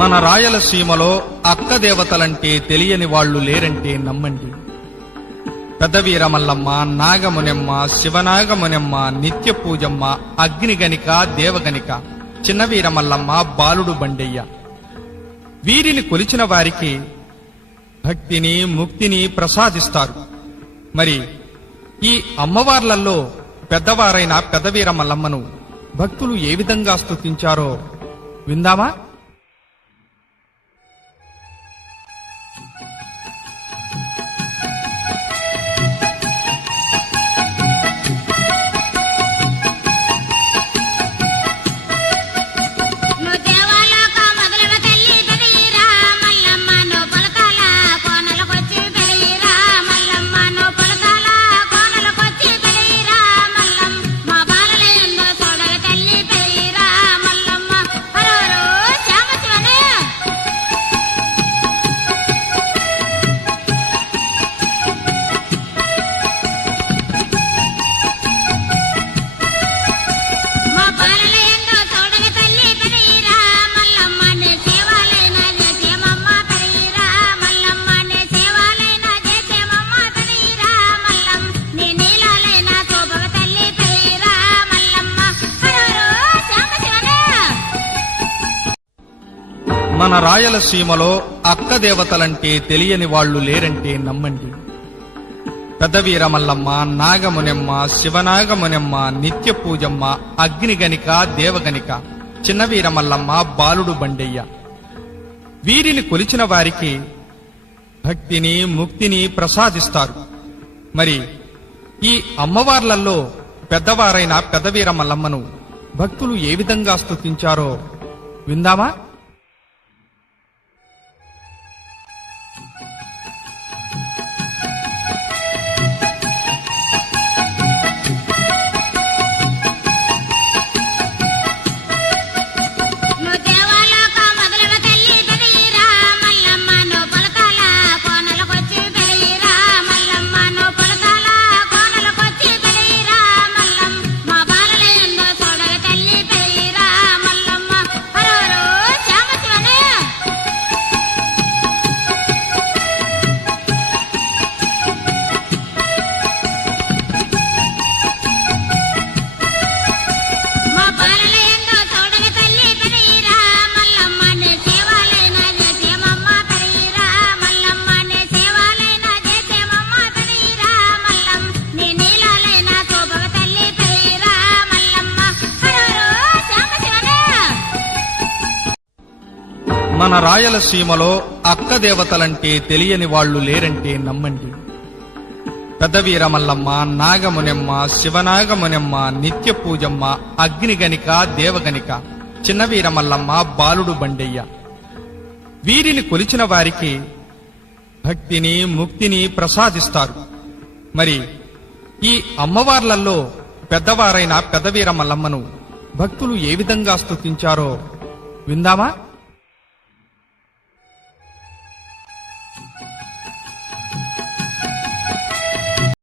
మన రాయలసీమలో అక్క దేవతలంటే తెలియని వాళ్లు లేరంటే నమ్మండి. పెదవీరమల్లమ్మ, నాగమునెమ్మ, శివనాగమునెమ్మ, నిత్య పూజమ్మ, అగ్నిగనిక, దేవగనిక, చిన్నవీరమల్లమ్మ, బాలుడు బండయ్య. వీరిని కొలిచిన వారికి భక్తిని, ముక్తిని ప్రసాదిస్తారు. మరి ఈ అమ్మవార్లలో పెద్దవారైన పెదవీరమల్లమ్మను భక్తులు ఏ విధంగా స్తుతించారో విందామా? మన రాయలసీమలో అక్క దేవతలంటే తెలియని వాళ్లు లేరంటే నమ్మండి. పెదవీరమల్లమ్మ, నాగమునెమ్మ, శివనాగమునెమ్మ, నిత్య పూజమ్మ, అగ్నిగనిక, దేవగనిక, చిన్నవీరమల్లమ్మ, బాలుడు బండయ్య. వీరిని కొలిచిన వారికి భక్తిని, ముక్తిని ప్రసాదిస్తారు. మరి ఈ అమ్మవార్లలో పెద్దవారైన పెదవీరమల్లమ్మను భక్తులు ఏ విధంగా స్తుతించారో విందామా? మన రాయలసీమలో అక్క దేవతలంటే తెలియని వాళ్లు లేరంటే నమ్మండి. పెదవీరమల్లమ్మ, నాగమునెమ్మ, శివనాగమునెమ్మ, నిత్య పూజమ్మ, అగ్నిగనిక, దేవగనిక, చిన్నవీరమల్లమ్మ, బాలుడు బండయ్య. వీరిని కొలిచిన వారికి భక్తిని, ముక్తిని ప్రసాదిస్తారు. మరి ఈ అమ్మవార్లలో పెద్దవారైన పెదవీరమల్లమ్మను భక్తులు ఏ విధంగా స్తుతించారో విందామా?